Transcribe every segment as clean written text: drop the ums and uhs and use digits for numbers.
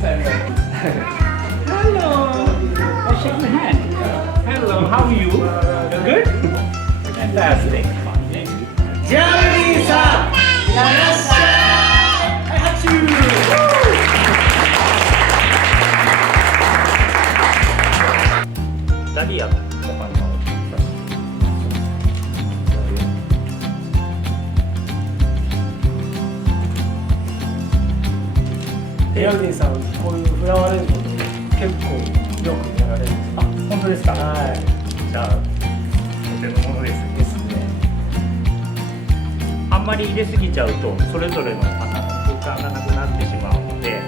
Hello. Shake my hand. Hello. How are you? You're good? Fantastic. ジャウディさん、いらっしゃい。はい、拍手。ダディアの他にもジャウディさん、こういうフラワーレンズ結構よくやられるんですか？本当ですか？はい。じゃあお手のものですね。ですね。あんまり入れすぎちゃうとそれぞれの花の空間がなくなってしまうので、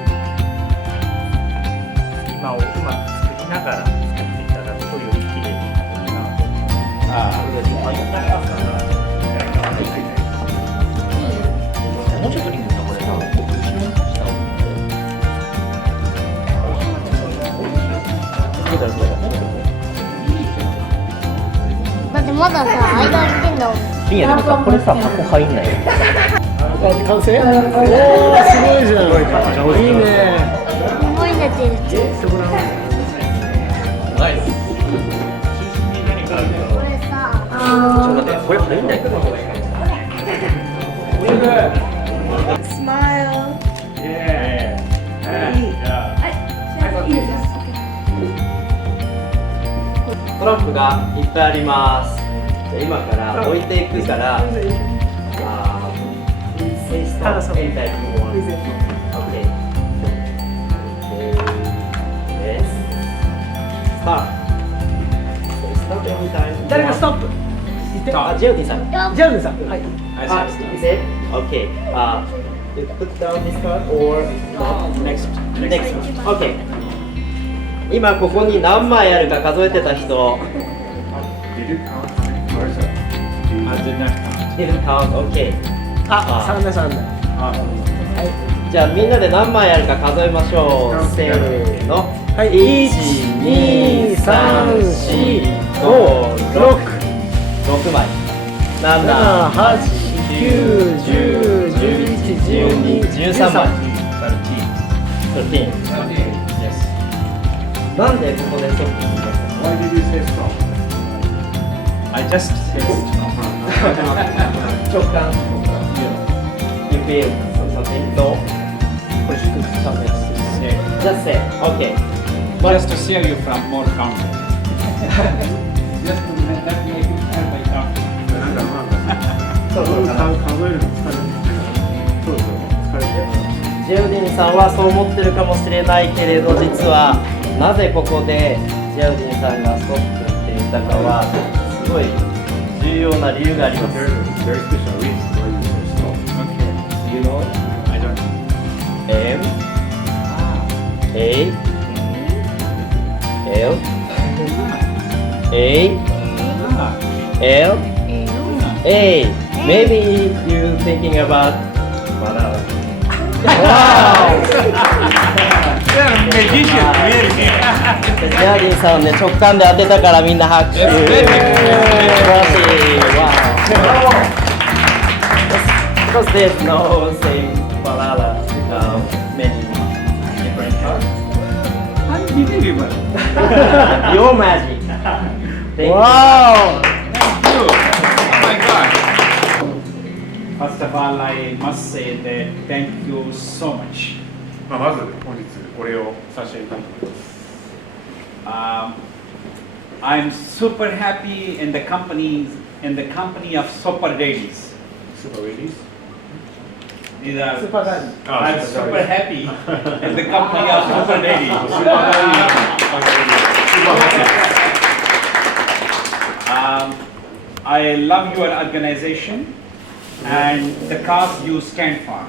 隙間をうまく作りながら作っていただくとより綺麗になるかなと思います。もうちょっとリングさんこれさ、後ろにした方がだってまださ、間空いてんだもん。いやでもさ、これさ、箱入んないよ。完成？おー、すごいじゃん。いいね。思い出てる。ナイス。これさ、ちょっと待って、これ入んないから。Smile. Yeah. トランプがいっぱいあります。じゃあ今から置いていくから、ただそれ。みたいなもの。OK。Yes。Start anytime。誰かストップ。あ、ジェオディさん。ジャウディさん。はい。Ah, is it? Okay. You put down this card or next one. Okay. 今ここに何枚あるか数えてた人。Didn't count. Okay. あ、3だ3だ。じゃあみんなで何枚あるか数えましょう。せーの。はい。1、2、3、4、5、6。6枚。7、8、9、10、11、12、13枚。13。なんでここでストップしましたか？ Why did you say stop? I just said stop. 直感。You feel something? No? Just say. Okay. Just to save you from more counting. Just to let me help by counting. なんかまあ、数えるの疲れる。そうそう、疲れて。ジェウディンさんはそう思ってるかもしれないけれど、実はなぜここでジェウディンさんがストップって言ったかはすごい重要な理由があります。 There's a very special reason why you say stop. Okay. You know? I don't know. M A L A L A. Maybe you thinking about Malara. Wow! You're a magician, really. ジェウディンさんね、直感で当てたからみんな拍手。素晴らしい。Wow. Because there's no same Malala many different cards. Unbelievable. Your magic. Thank you. Wow! Thank you. Oh my God. First of all, I must say that thank you so much. まず本日お礼をさせていただきます。I'm super happy in the company of Super Daddies. Super ladies. These are, Super Daddy. I'm super happy in the company of Super Daddies. I love your organization and the cause you stand for.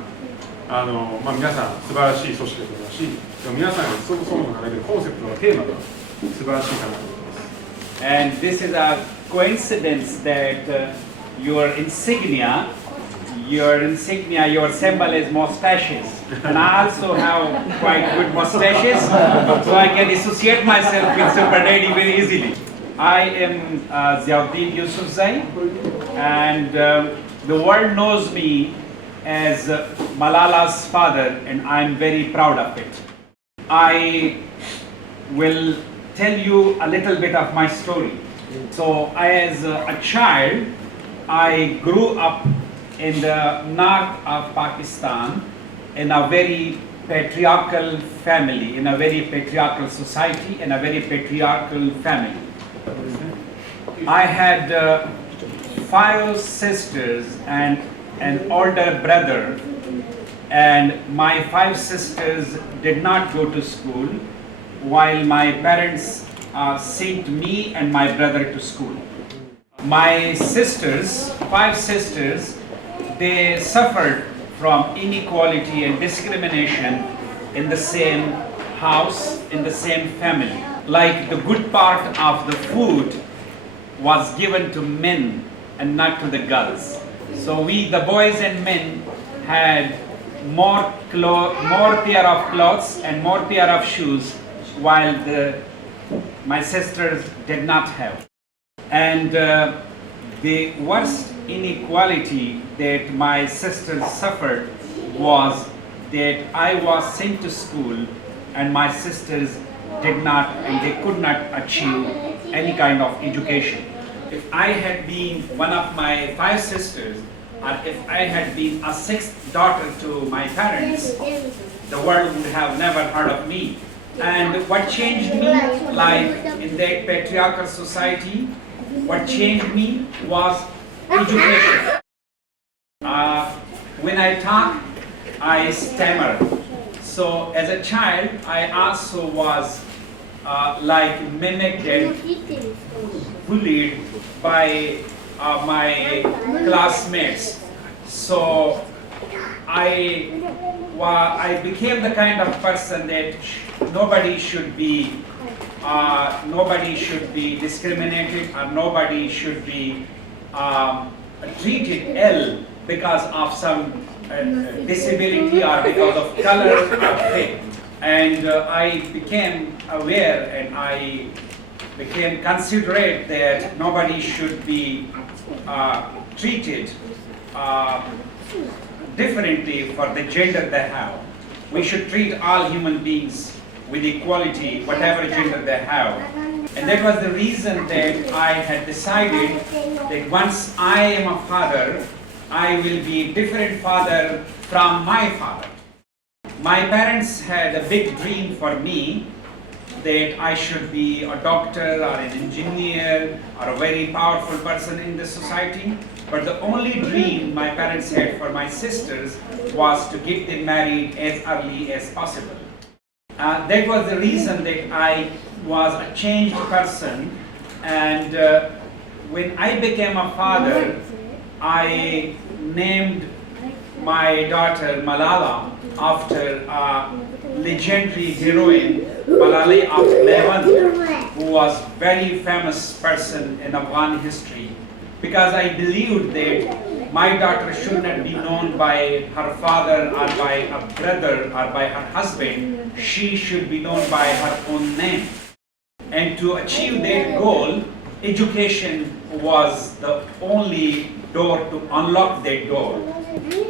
皆さん素晴らしい組織だと思いますし、皆さんがそもそもの並べるコンセプトのテーマが素晴らしいかなと思います。And this is a coincidence that your insignia, your symbol is mustaches. And I also have quite good mustaches, so I can associate myself with Super Daddy very easily. I am Ziauddin Yusuf Zai, and the world knows me as Malala's father, and I'm very proud of it. I will tell you a little bit of my story. So, as a child, I grew up in the north of Pakistan in a very patriarchal family, in a very patriarchal society, in a very patriarchal family. I had 5 sisters and an older brother, and my 5 sisters did not go to school, while my parents sent me and my brother to school. My sisters, 5 sisters, they suffered from inequality and discrimination in the same house, in the same family. Like the good part of the food was given to men and not to the girls. So we, the boys and men, had more pair of clothes and more pair of shoes, while my sisters did not have. And the worst inequality that my sisters suffered was that I was sent to school and my sisters did not, and they could not achieve any kind of education. If I had been one of my 5 sisters, or if I had been a 6th daughter to my parents, the world would have never heard of me. And what changed me, like in that patriarchal society, what changed me was education. When I talk, I stammer. So as a child, I also was like mimicked and bullied by my classmates. So I became the kind of person that nobody should be discriminated, or nobody should be treated ill because of some disability or because of color or faith. And I became aware and I became considerate that nobody should be treated differently for the gender they have. We should treat all human beings with equality, whatever gender they have. And that was the reason that I had decided that once I am a father, I will be a different father from my father. My parents had a big dream for me that I should be a doctor or an engineer or a very powerful person in the society. But the only dream my parents had for my sisters was to get them married as early as possible. That was the reason that I was a changed person, and when I became a father, I named my daughter Malala after a legendary heroine, Malala of Levan, who was a very famous person in Afghan history, because I believed that my daughter should not be known by her father or by a brother or by her husband. She should be known by her own name. And to achieve that goal, education was the only door to unlock that door.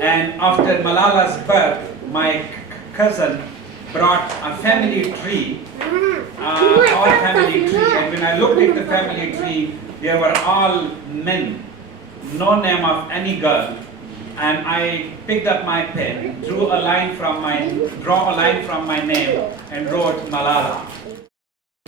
And after Malala's birth, my cousin brought a family tree, our family tree, and when I looked at the family tree, they were all men, no name of any girl. And I picked up my pen, draw a line from my name, and wrote Malala.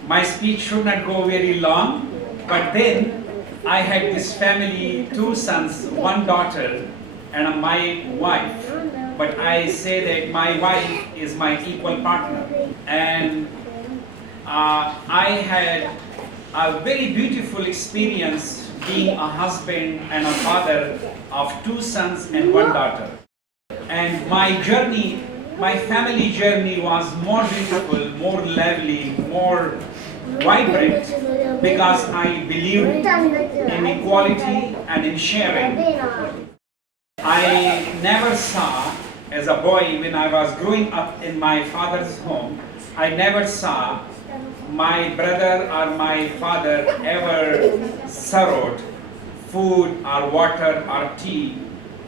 My speech should not go very long, but then I had this family, 2 sons, 1 daughter, and my wife. But I say that my wife is my equal partner. And I had a very beautiful experience being a husband and a father of 2 sons and 1 daughter. And my journey, my family journey was more beautiful, more lively, more vibrant, because I believed in equality and in sharing. I never saw, as a boy when I was growing up in my father's home, I never saw my brother or my father ever served food or water or tea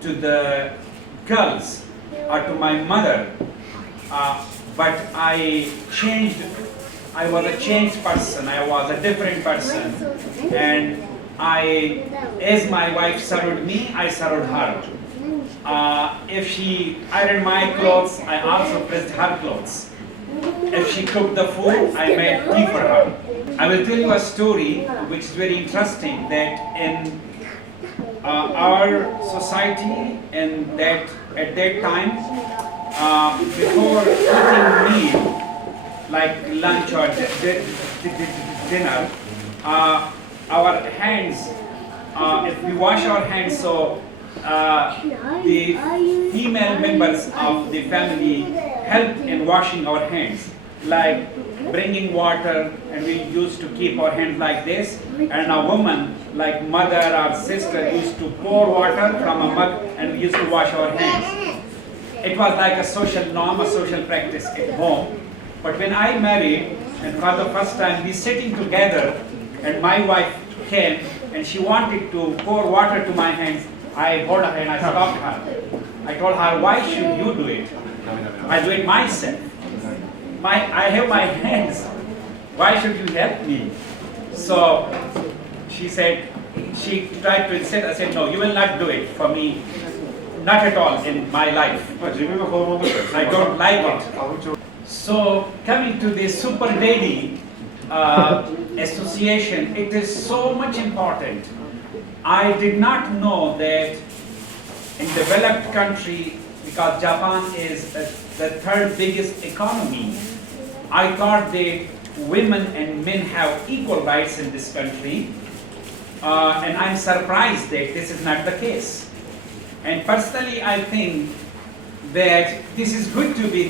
to the girls or to my mother but I changed. I was a changed person. I was a different person, and as my wife served me, I served her. If she ironed my clothes, I also pressed her clothes. If she cooked the food, I made tea for her. I will tell you a story which is very interesting, that in our society and that at that time, before eating meal, like lunch or dinner, our hands, if we wash our hands, so the female members of the family help in washing our hands, like bringing water, and we used to keep our hands like this, and a woman, like mother or sister, used to pour water from a mug and we used to wash our hands. It was like a social norm, a social practice at home. But when I married, and for the first time we sitting together, and my wife came and she wanted to pour water to my hands, I hold her and I stopped her. I told her, why should you do it? I do it myself. I have my hands. Why should you help me? So she said, she tried to insist. I said, no, you will not do it for me. Not at all in my life. I don't like it. So coming to the Super Daddy Association, it is so much important. I did not know that in developed country, because Japan is the third biggest economy, I thought that women and men have equal rights in this country, and I'm surprised that this is not the case. And personally, I think that this is good to be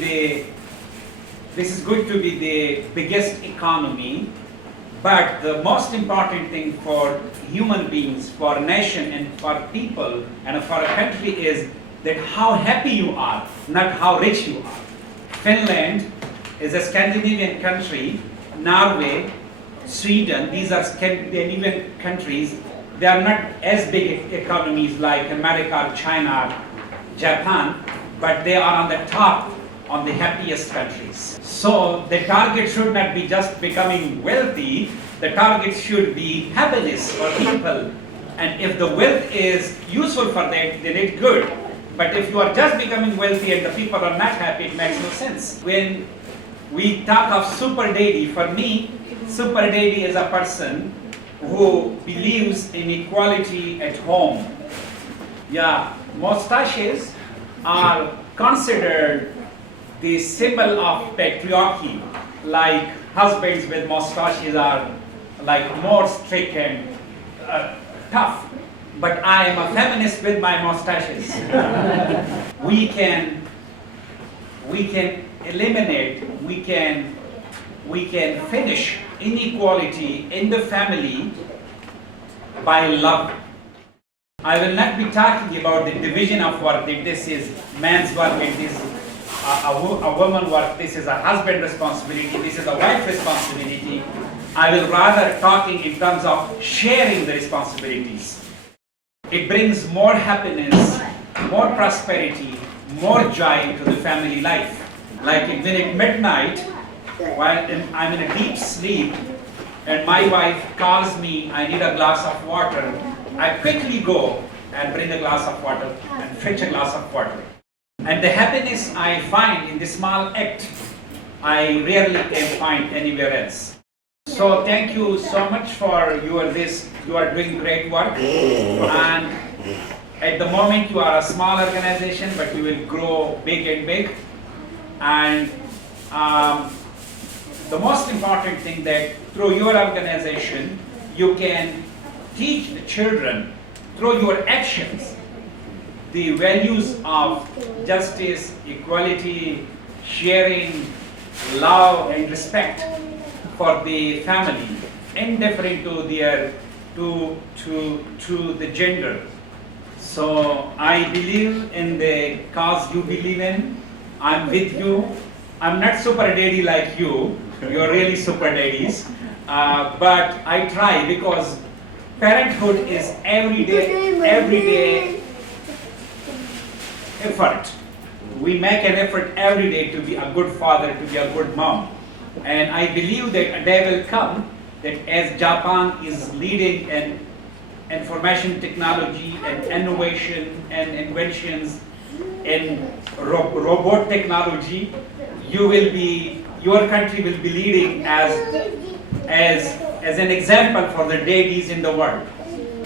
the biggest economy, but the most important thing for human beings, for a nation and for people and for a country is that how happy you are, not how rich you are. Finland is a Scandinavian country, Norway, Sweden, these are Scandinavian countries. They are not as big economies like America, China, Japan, but they are on the top, on the happiest countries. So the target should not be just becoming wealthy, the target should be happiness for people. And if the wealth is useful for that, then it's good. But if you are just becoming wealthy and the people are not happy, it makes no sense. When we talk of Super Daddy, for me, Super Daddy is a person who believes in equality at home. Yeah, mustaches are considered the symbol of patriarchy. Like husbands with mustaches are like more strict and tough. But I am a feminist with my mustaches. we can eliminate, we can finish inequality in the family by love. I will not be talking about the division of work, that this is man's work and this is a woman work, this is a husband responsibility, this is a wife responsibility. I will rather talking in terms of sharing the responsibilities. It brings more happiness, more prosperity, more joy into the family life. Like when at midnight, while I'm in a deep sleep, and my wife calls me, I need a glass of water, I quickly go and bring a glass of water and fetch a glass of water. And the happiness I find in this small act, I rarely can find anywhere else. So thank you so much for you are doing great work. And at the moment you are a small organization, but you will grow big and big. And the most important thing that through your organization, you can teach the children through your actions the values of justice, equality, sharing, love and respect for the family, indifferent to their to the gender. So I believe in the cause you believe in. I'm with you. I'm not super daddy like you. You're really super daddies. But I try because parenthood is everyday effort. we make an effort every day to be a good father, to be a good mom. And I believe that a day will come that as Japan is leading in information technology and innovation and inventions in robot technology, your country will be leading as an example for the daddies in the world.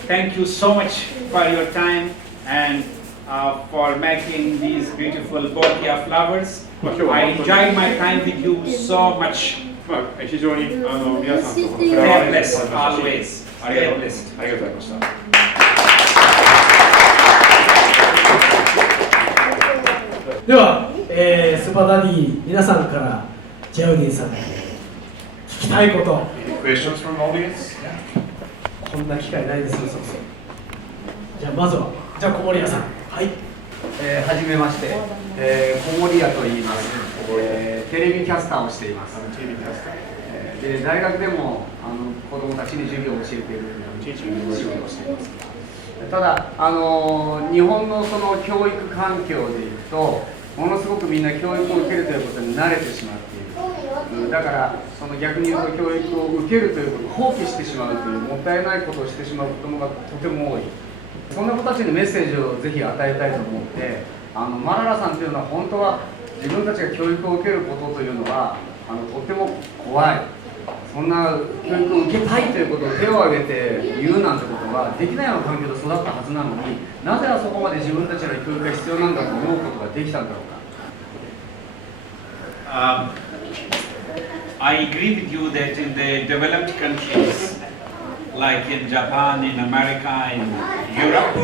Thank you so much for your time and for making these beautiful bouquet flowers. I enjoyed my time with you so much. 非常に皆さんとこの Stay blessed always. ありがとう Stay blessed. ございました。では、スーパーダディ皆さんからジャウディンさんに聞きたいこと、 Questions from audience? こんな機会ないですよ、そうそう。じゃあまずは、じゃあ小森屋さん。はい。はじめまして、小森屋と言います、テレビキャスターをしています、で大学でも子どもたちに授業を教えている仕事をしています。ただ日本のその教育環境でいくとものすごくみんな教育を受けるということに慣れてしまっている。だからその逆に言うと教育を受けるということを放棄してしまうというもったいないことをしてしまう子どもがとても多い。そんな子たちにメッセージをぜひ与えたいと思って、マララさんというのは本当は自分たちが教育を受けることというのはとっても怖い。そんな教育を受けたいということを手を挙げて言うなんてことはできないような環境で育ったはずなのに、なぜあそこまで自分たちの教育が必要なんだと思うことができたんだろうか。I agree with you that in the developed countries, like in Japan, in America, in Europe,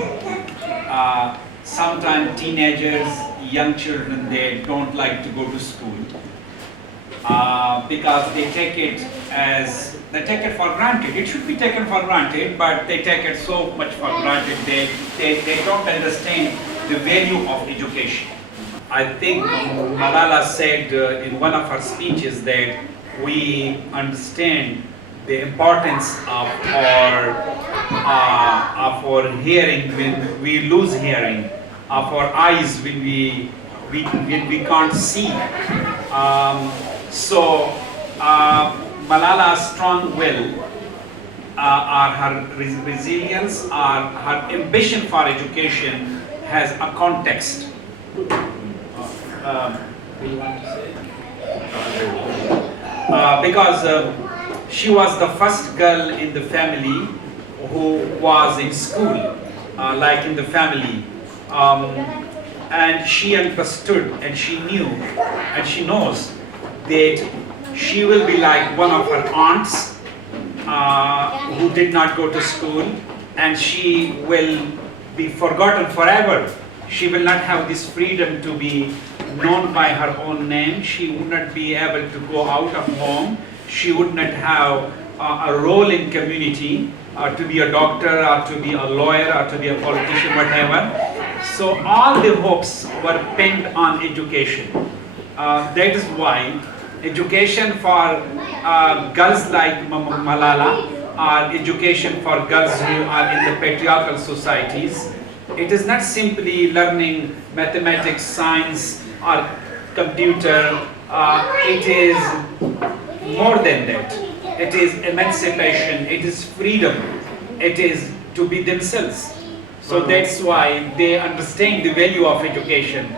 sometimes teenagers, young children, they don't like to go to school because they take it for granted. It should be taken for granted, but they take it so much for granted. They don't understand the value of education. I think Malala said in one of her speeches that we understand the importance of our hearing when we lose hearing, of our eyes when we can't see. So Malala's strong will, or her resilience, or her ambition for education has a context. Do you want to say? Because she was the first girl in the family who was in school, like in the family, and she understood and she knew and she knows that she will be like one of her aunts who did not go to school, and she will be forgotten forever. She will not have this freedom to be known by her own name. She would not be able to go out of home. She would not have a role in community, to be a doctor or to be a lawyer or to be a politician, whatever. So all the hopes were pinned on education. That is why education for girls like Malala, or education for girls who are in the patriarchal societies, it is not simply learning mathematics, science, or computer. It is more than that. It is emancipation, it is freedom, it is to be themselves. So that's why they understand the value of education.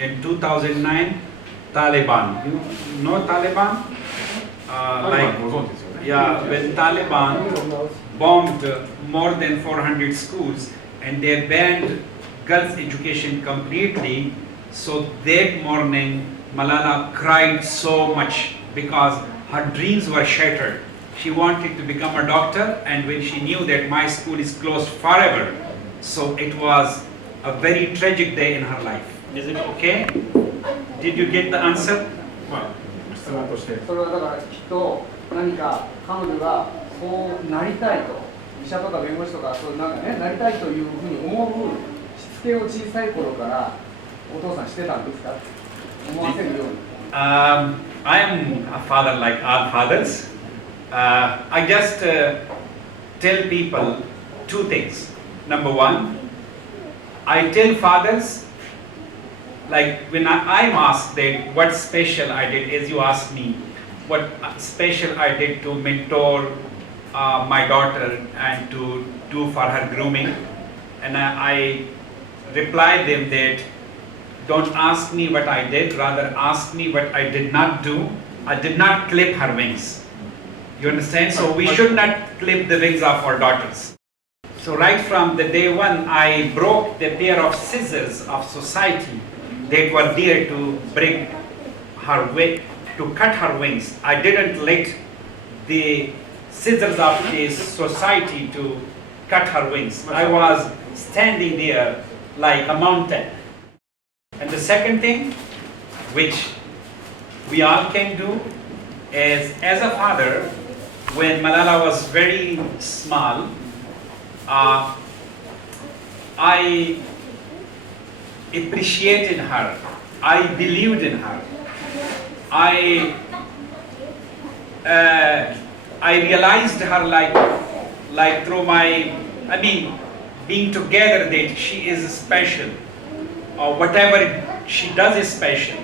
In 2009, Taliban, you know Taliban? When Taliban bombed more than 400 schools and they banned girls' education completely, so that morning Malala cried so much because her dreams were shattered. She wanted to become a doctor, and when she knew that my school is closed forever, so it was a very tragic day in her life. Is it okay? Did you get the answer? 質問として。それはだからきっと何か彼女がそうなりたいと、医者とか弁護士とかそうなんかねなりたいというふうに思うしつけを小さい頃からお父さんしてたんですか？思わせるように。I am a father like all fathers. I just tell people two things. Number one, I tell fathers, like when I'm asked that what special I did, as you asked me, what special I did to mentor my daughter and to do for her grooming, and I replied them that don't ask me what I did, rather ask me what I did not do. I did not clip her wings. You understand? So we should not clip the wings of our daughters. So right from the day one, I broke the pair of scissors of society that were there to bring her way, to cut her wings. I didn't let the scissors of the society to cut her wings. I was standing there like a mountain. And the second thing, which we all can do, is as a father, when Malala was very small, I appreciated her. I believed in her. I realized her like through being together, that she is special, or whatever she does is special.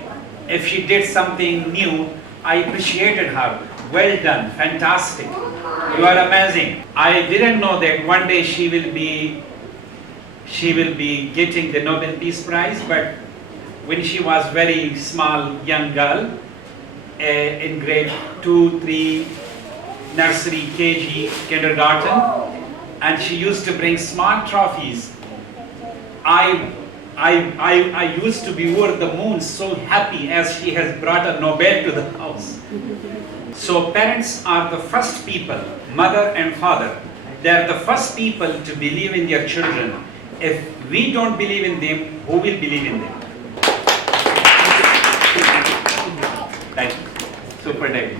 If she did something new, I appreciated her. Well done, fantastic. You are amazing. I didn't know that one day she will be getting the Nobel Peace Prize, but when she was very small young girl, in grade 2, 3, nursery, KG, kindergarten, and she used to bring smart trophies. I used to be over the moon, so happy as she has brought a Nobel to the house. So parents are the first people, mother and father, they are the first people to believe in their children. If we don't believe in them, who will believe in them? Thank you. Super David.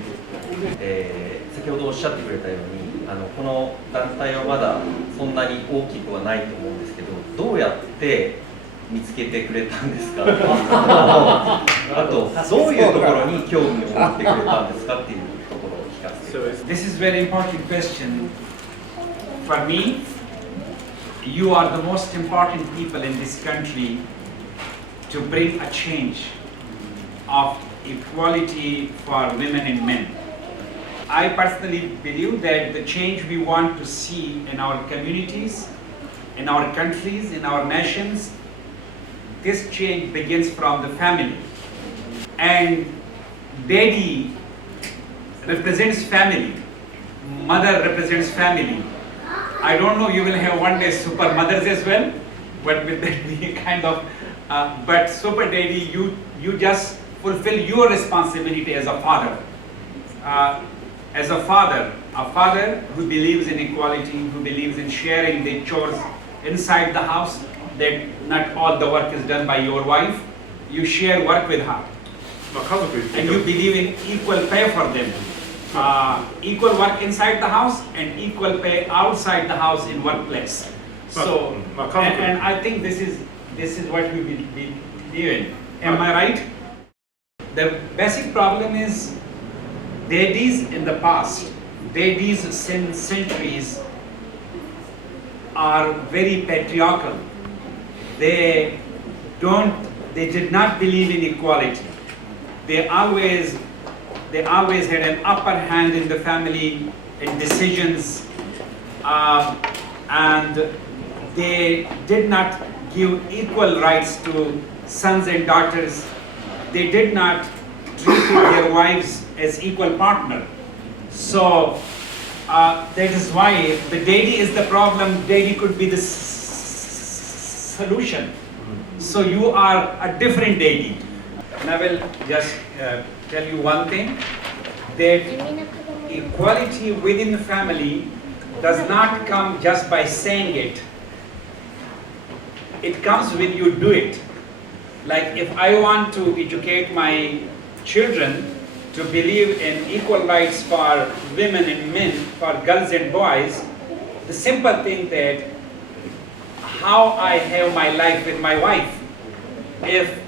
先ほどおっしゃってくれたようにこの団体はまだそんなに大きくはないと思うんですけど、どうやって見つけてくれたんですかあとどういうところに興味を持ってくれたんですかっていうところを聞かせてください。 This is very important question. For me, you are the most important people in this country to bring a change of equality for women and men. I personally believe that the change we want to see in our communities, in our countries, in our nations, this change begins from the family. And daddy represents family, mother represents family. I don't know, you will have one day super mothers as well, but will that be kind of, but super daddy, you just fulfill your responsibility as a father. As a father who believes in equality, who believes in sharing the chores inside the house, that not all the work is done by your wife, you share work with her. And you believe in equal pay for them. Equal work inside the house and equal pay outside the house in workplace. So, and I think this is what we believe in. Am I right? The basic problem is daddies in the past, daddies since centuries are very patriarchal. They did not believe in equality. They always had an upper hand in the family in decisions, and they did not give equal rights to sons and daughters. They did not treat their wives as equal partner. So that is why if the daddy is the problem, daddy could be the solution. So you are a different daddy. And I will just tell you one thing, that equality within the family does not come just by saying it. It comes when you do it. Like if I want to educate my children to believe in equal rights for women and men, for girls and boys, the simple thing that how I have my life with my wife. If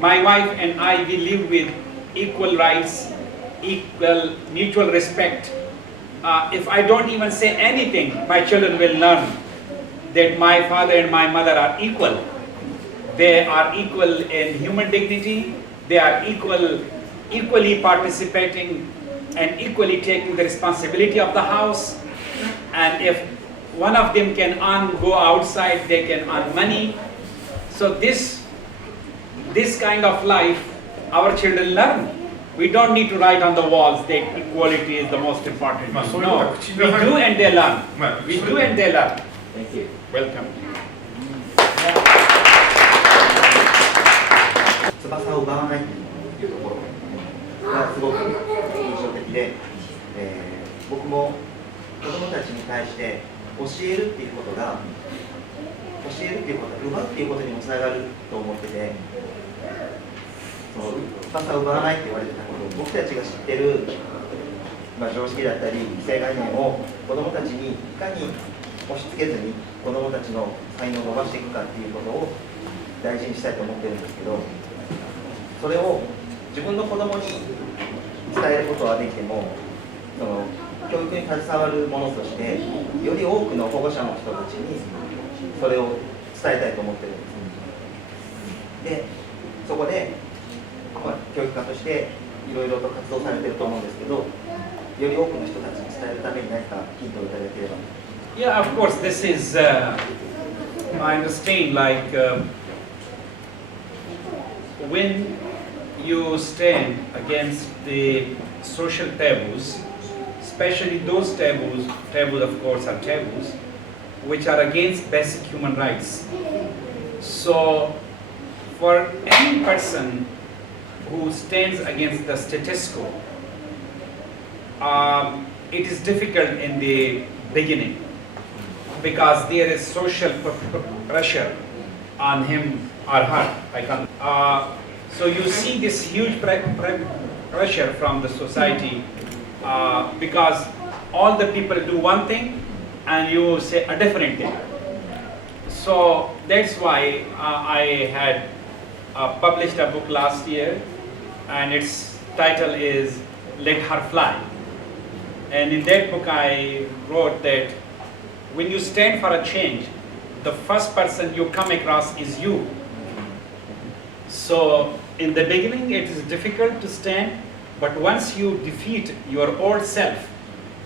my wife and I will live with equal rights, equal mutual respect, if I don't even say anything, my children will learn that my father and my mother are equal. they are equal in human dignity, they are equally participating and equally taking the responsibility of the house. And if one of them can go outside, they can earn money. So this kind of life our children learn. We don't need to write on the walls that equality is the most important. No, we do and they learn. We do and they learn. Thank you. Welcome. 翼を奪わないというところがすごく印象的で、僕も子どもたちに対して教えるっていうことは奪うっていうことにもつながると思ってて、翼を奪わないって言われてたことを僕たちが知ってる、常識だったり既成概念を子どもたちにいかに押し付けずに子どもたちの才能を伸ばしていくかっていうことを大事にしたいと思ってるんですけど、それを自分の子どもに伝えることはできても、教育に携わる者としてより多くの保護者の人たちにそれを伝えたいと思ってるんです。で、そこで、教育家としていろいろと活動されてると思うんですけど、より多くの人たちに伝えるために何かヒントをいただければ。Yeah, of course, this is, I understand, like, when you stand against the social taboos, especially those taboos of course are taboos, which are against basic human rights. So, for any person who stands against the status quo, it is difficult in the beginning because there is social pressure on him or her. So you see this huge pressure from the society because all the people do one thing and you say a different thing. So that's why I had published a book last year, and its title is Let Her Fly. And in that book I wrote that when you stand for a change, the first person you come across is you. So in the beginning it is difficult to stand, but once you defeat your old self,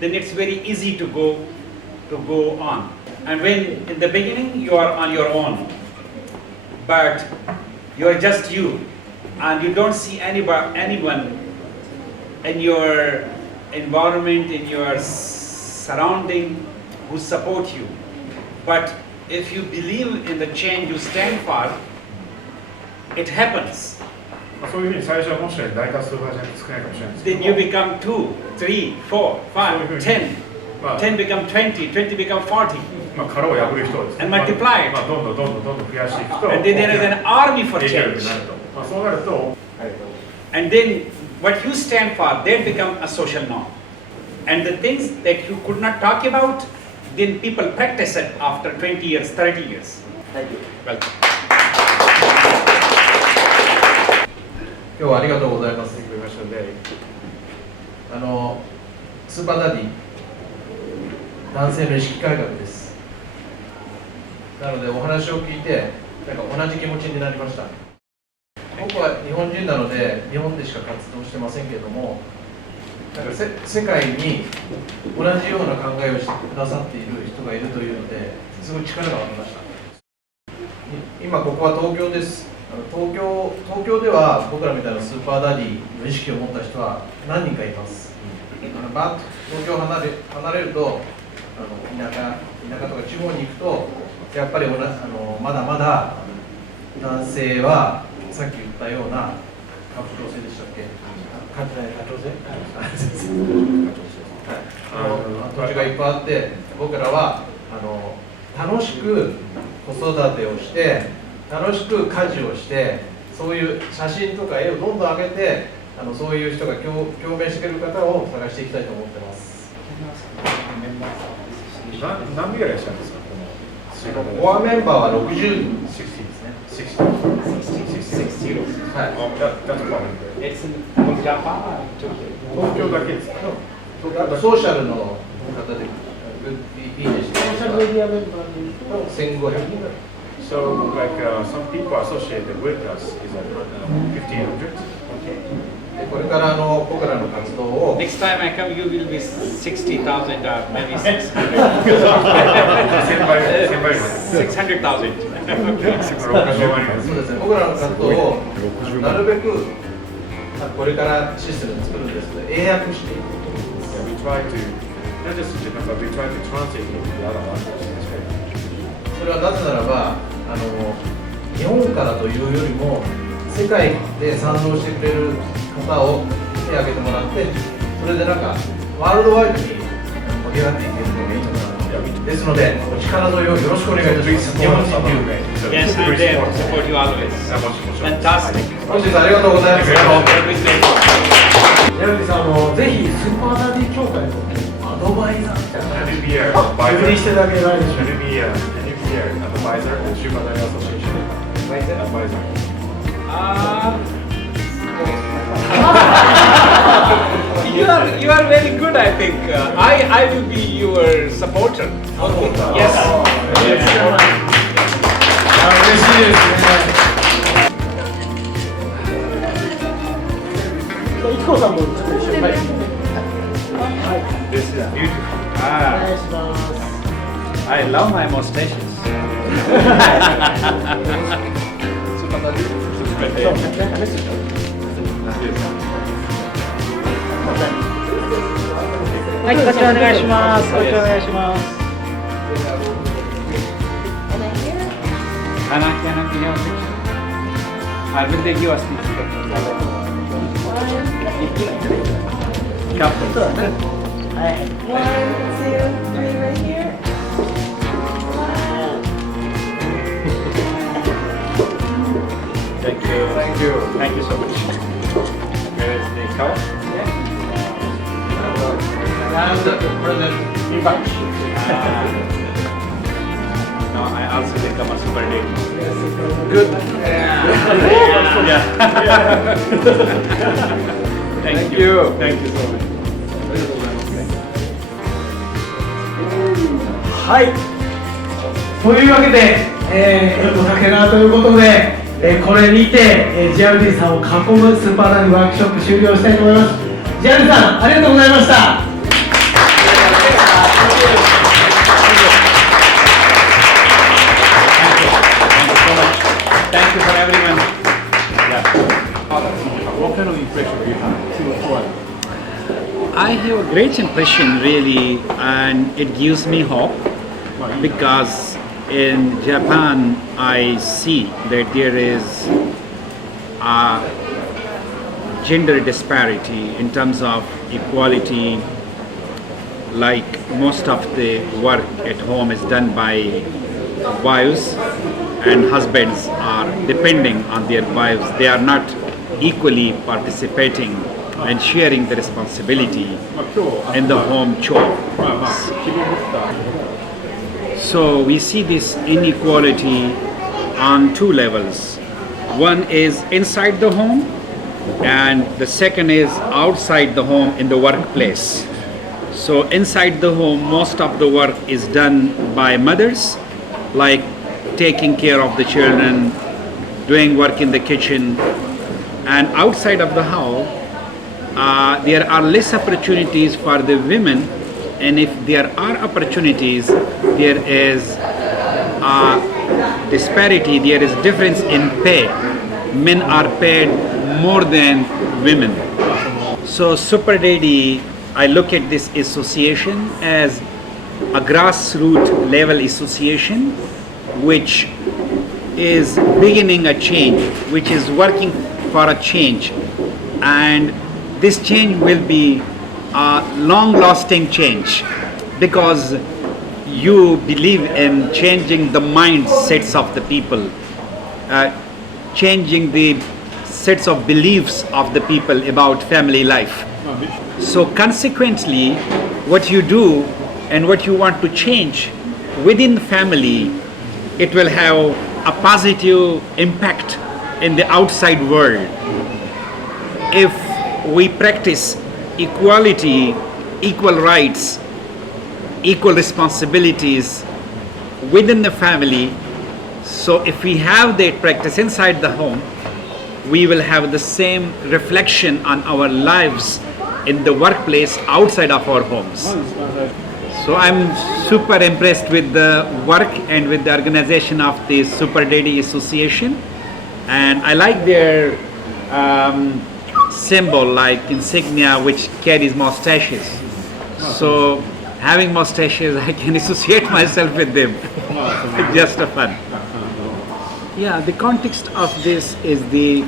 then it's very easy to go on. And when in the beginning you are on your own, but you are just you, and you don't see anyone in your environment, in your surrounding who support you. But if you believe in the change you stand for, it happens. そういうふうに最初はもしかして大多数派じゃなくて少ないかもしれないですけど、 Then you become 2, 3, 4, 5, 10. 10 become 20, 20 become 40. 殻を破る人はですね、 And multiply it. どんどん増やしていくと、 And then there is an army for 影響力 change. になると、そうなると、 And then what you stand for, that become a social norm. And the things that you could not talk about, then people practice it after 20 years, 30 years. Thank you. Welcome. 今日はありがとうございます。続きましてで、スーパーダディ、男性の意識改革です。なのでお話を聞いて、同じ気持ちになりました。僕は日本人なので、日本でしか活動してませんけれども、世界に同じような考えをしてくださっている人がいるというので、すごい力が湧きました。今ここは東京です。東京では僕らみたいなスーパーダディの意識を持った人は何人かいます。バッと東京を離れると田舎とか地方に行くとやっぱりまだまだ男性はさっき言ったような家父長制でしたっけ？家長制？土地がいっぱいあって僕らは楽しく子育てをして楽しく家事をしてそういう写真とか絵をどんどん上げてそういう人が共鳴してくれる方を探していきたいと思ってます。何名ぐらいいらっしゃるんですか？コアメンバーは60人。60ですね。60。はい。It's in Japan. 東京だけですか？ソーシャルの方でいいです。ソーシャルメディアメンバーで1500人ぐらい。So like some people associated with us is like 1,500. でこれから僕らの活動を Next time I come, you will be 60,000 or maybe 600,000. そうですね、僕らの活動をなるべくこれからシステムを作るんですので英訳していく。We try to not just Japan, but we try to translate it into other languages. それはなぜならば日本からというよりも世界で賛同してくれる方を手を挙げてもらってそれでなんかワールドワイドに盛り上がっていけるのがいいのかなですのでお力添えをよろしくお願いいたします。日本人留学 Yes, I'm there to support you always. Fantastic. 本日ありがとうございます。矢口さんぜひスーパーダディ協会のアドバイザーみたいなCan you be a 確認していただけないでしょう Can you be an advisor in Super Daria Association? Advisor. You are very good, I think. I will be your supporter. Yes. 嬉しいですね。いちこさんもちょっと一緒に。This is beautiful. I love my mustaches. はい、こちらお願いします。こちらお願いします。Can I give you a picture? I will take you a picture. Thank you. Thank you. Thank you so much. Where is the cow? And President Ibash. No, I also become a super daddy. Good. Yeah. Thank you. Thank you so much. はい。というわけで、かけなということで、これにて、ジアウディさんを囲むスーパーダディワークショップ終了したいと思います。ジアウディさん、ありがとうございました。Thank you for everyone. What kind of impression do you have? I have a great impression really, and it gives me hope because in Japan I see that there is a gender disparity in terms of equality. Like most of the work at home is done by wives, and husbands are depending on their wives. They are not equally participating and sharing the responsibility in the home chores. So we see this inequality on two levels. One is inside the home, and the second is outside the home in the workplace. So inside the home, most of the work is done by mothers, like taking care of the children, doing work in the kitchen. And outside of the house, there are less opportunities for the women, and if there are opportunities, there is a disparity, there is difference in pay. Men are paid more than women. So Super Daddy, I look at this association as a grassroots level association which is beginning a change, which is working for a change, and this change will be a long-lasting change because you believe in changing the mindsets of the people, changing the sets of beliefs of the people about family life. So consequently, what you do and what you want to change within the family, it will have a positive impact in the outside world. If we practice equality, equal rights, equal responsibilities within the family, So if we have that practice inside the home, we will have the same reflection on our lives in the workplace outside of our homes. So I'm super impressed with the work and with the organization of the Super Daddy Association, and I like their symbol, like insignia, which carries mustaches. So having mustaches, I can associate myself with them. Just a fun. Yeah, the context of this is the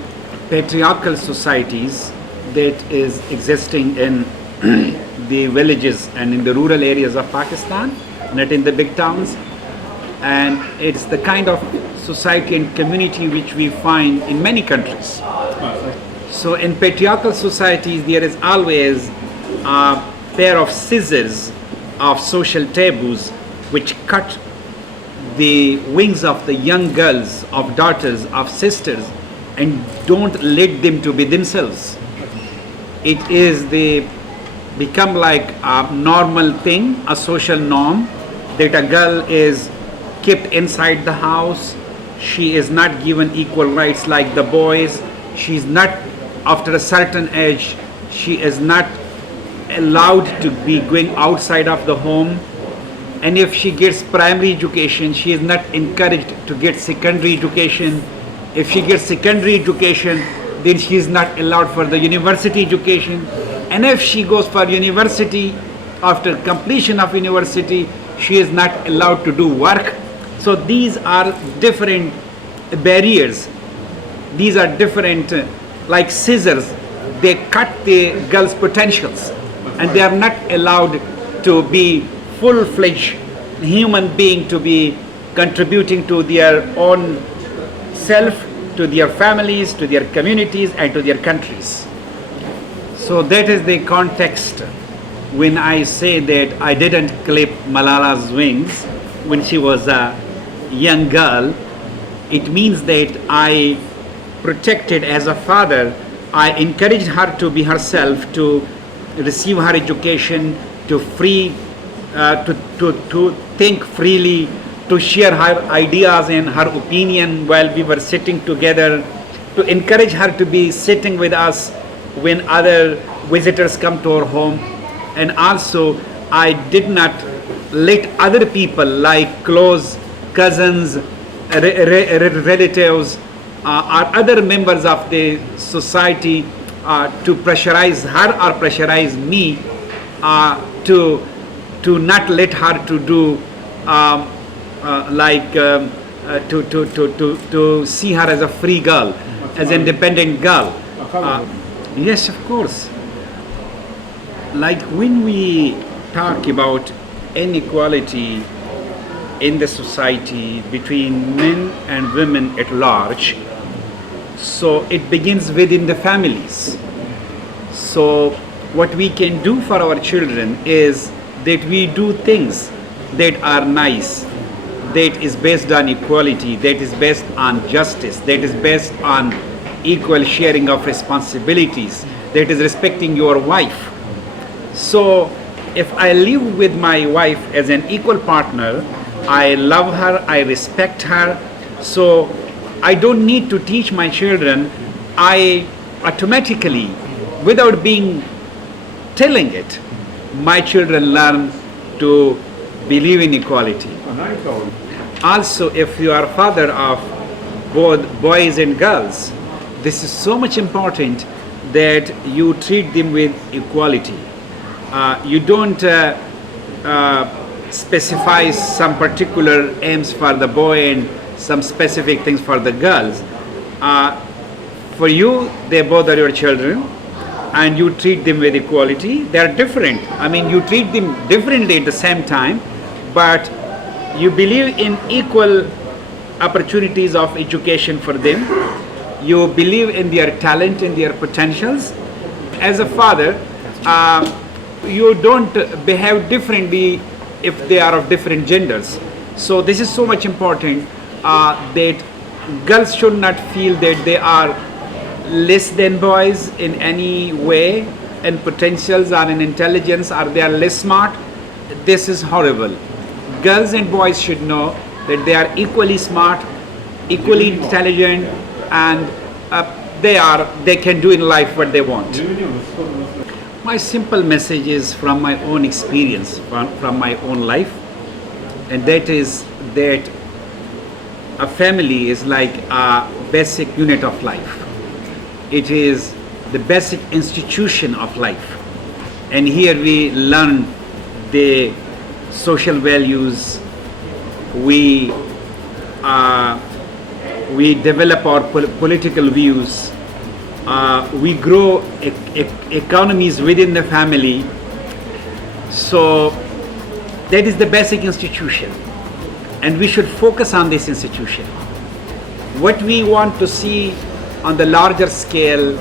patriarchal societies that is existing in the villages and in the rural areas of Pakistan, not in the big towns. And it's the kind of society and community which we find in many countries. So in patriarchal societies, there is always a pair of scissors of social taboos which cut the wings of the young girls, of daughters, of sisters, and don't let them to be themselves. It is become like a normal thing, a social norm, that a girl is kept inside the house. She is not given equal rights like the boys. She is not, after a certain age, she is not allowed to be going outside of the home. And if she gets primary education, she is not encouraged to get secondary education. If she gets secondary education, then she is not allowed for the university education. And if she goes for university, after completion of university, she is not allowed to do work. So these are different barriers. These are different, like scissors. They cut the girl's potentials, and they are not allowed to be full-fledged human being, to be contributing to their own self, to their families, to their communities, and to their countries. So that is the context when I say that I didn't clip Malala's wings when she was a young girl. It means that I protected, as a father, I encouraged her to be herself, to receive her education, to think freely, to share her ideas and her opinion while we were sitting together, to encourage her to be sitting with us when other visitors come to our home. And also, I did not let other people, like close cousins, relatives, or other members of the society to pressurize her or pressurize me to not let her to do to see her as a free girl, as an independent girl. Yes, of course. Like when we talk about inequality in the society between men and women at large, so it begins within the families. So what we can do for our children is that we do things that are nice, that is based on equality, that is based on justice, that is based on equal sharing of responsibilities, that is respecting your wife. So if I live with my wife as an equal partner, I love her, I respect her, so I don't need to teach my children. I automatically, without being telling it, my children learn to believe in equality. Also, if you are father of both boys and girls, this is so much important that you treat them with equality. You don't specify some particular aims for the boy and some specific things for the girls. For you, they both are your children, and you treat them with equality. They are different. I mean, you treat them differently at the same time, but you believe in equal opportunities of education for them. You believe in their talent and their potentials. As a father, you don't behave differently if they are of different genders. So this is so much important that girls should not feel that they are less than boys in any way, in potentials or in intelligence, or they are less smart. This is horrible. Girls and boys should know that they are equally smart, equally intelligent, and they can do in life what they want. My simple message is from my own experience, from my own life, and that is that a family is like a basic unit of life. It is the basic institution of life, and here we learn the social values, we develop our political views, we grow economies within the family. So that is the basic institution, and we should focus on this institution. What we want to see on the larger scale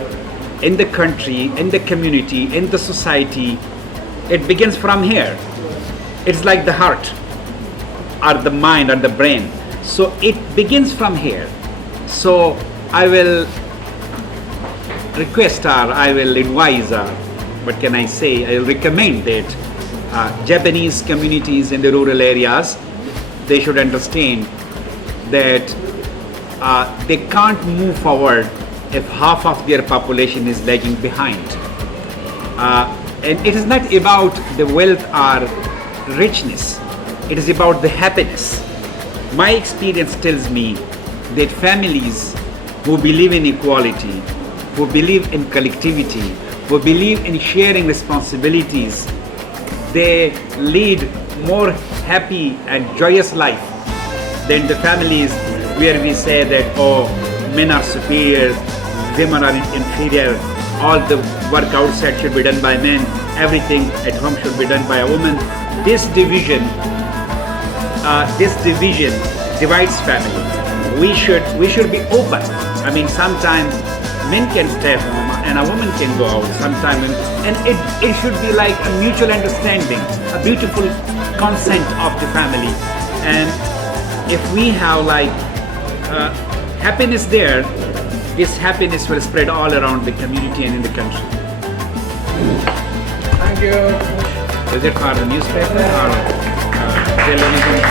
in the country, in the community, in the society, it begins from here. It's like the heart or the mind or the brain. So it begins from here. So I will request, or I will advise, what can I say, I will recommend that Japanese communities in the rural areas, they should understand that they can't move forward if half of their population is lagging behind. And it is not about the wealth or richness, it is about the happiness. My experience tells me that families who believe in equality, who believe in collectivity, who believe in sharing responsibilities, they lead more happy and joyous life than the families where we say that, oh, men are superior, women are inferior, all the work outside should be done by men, everything at home should be done by a woman. This division divides family. We should be open. I mean, sometimes men can stay home and a woman can go out sometimes, and it should be like a mutual understanding, a beautiful consent of the family. And if we have like happiness there, this happiness will spread all around the community and in the country. Thank you. Is it for the newspaper or television?